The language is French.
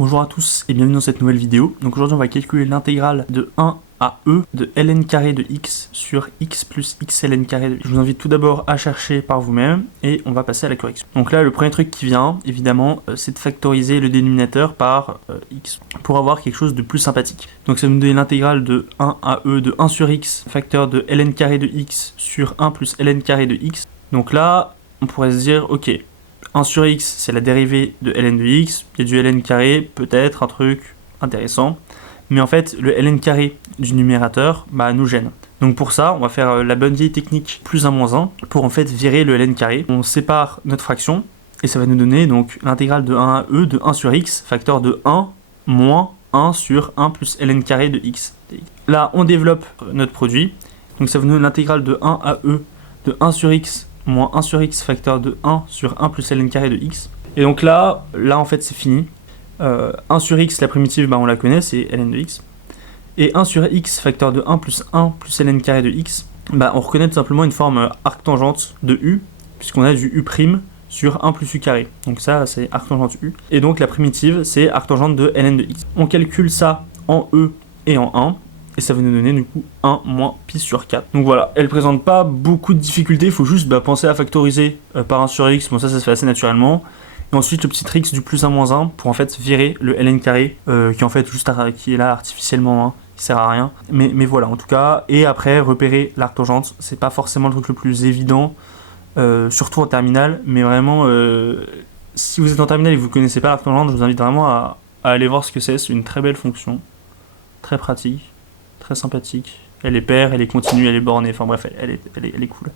Bonjour à tous et bienvenue dans cette nouvelle vidéo. Donc aujourd'hui on va calculer l'intégrale de 1 à e de ln carré de x sur x plus x ln carré de x. Je vous invite tout d'abord à chercher par vous-même et on va passer à la correction. Donc là le premier truc qui vient évidemment c'est de factoriser le dénominateur par x pour avoir quelque chose de plus sympathique. Donc ça va nous donner l'intégrale de 1 à e de 1 sur x facteur de ln carré de x sur 1 plus ln carré de x. Donc là on pourrait se dire ok, 1 sur x, c'est la dérivée de ln de x, il y a du ln carré, peut-être un truc intéressant, mais en fait, le ln carré du numérateur nous gêne. Donc pour ça, on va faire la bonne vieille technique plus 1 moins 1 pour en fait virer le ln carré. On sépare notre fraction et ça va nous donner donc l'intégrale de 1 à e de 1 sur x, facteur de 1 moins 1 sur 1 plus ln carré de x. Là, on développe notre produit, donc ça va nous donner l'intégrale de 1 à e de 1 sur x moins 1 sur x facteur de 1 sur 1 plus ln carré de x. Et donc là en fait c'est fini. 1 sur x, la primitive, on la connaît, c'est ln de x. Et 1 sur x facteur de 1 plus ln carré de x, on reconnaît tout simplement une forme arctangente de u, puisqu'on a du u' sur 1 plus u carré. Donc ça c'est arctangente u. Et donc la primitive c'est arctangente de ln de x. On calcule ça en e et en 1. Et ça va nous donner du coup 1 moins pi sur 4. Donc voilà, elle présente pas beaucoup de difficultés, il faut juste penser à factoriser par 1 sur x, bon ça se fait assez naturellement. Et ensuite le petit trick du plus 1 moins 1 pour en fait virer le ln carré qui en fait qui est là artificiellement, qui sert à rien. Mais voilà en tout cas, et après repérer l'arctangente, c'est pas forcément le truc le plus évident, surtout en terminale, mais vraiment si vous êtes en terminale et que vous connaissez pas l'arctangente, je vous invite vraiment à aller voir ce que c'est une très belle fonction, très pratique. Très sympathique, elle est paire, elle est continue, elle est bornée, enfin bref, elle est cool.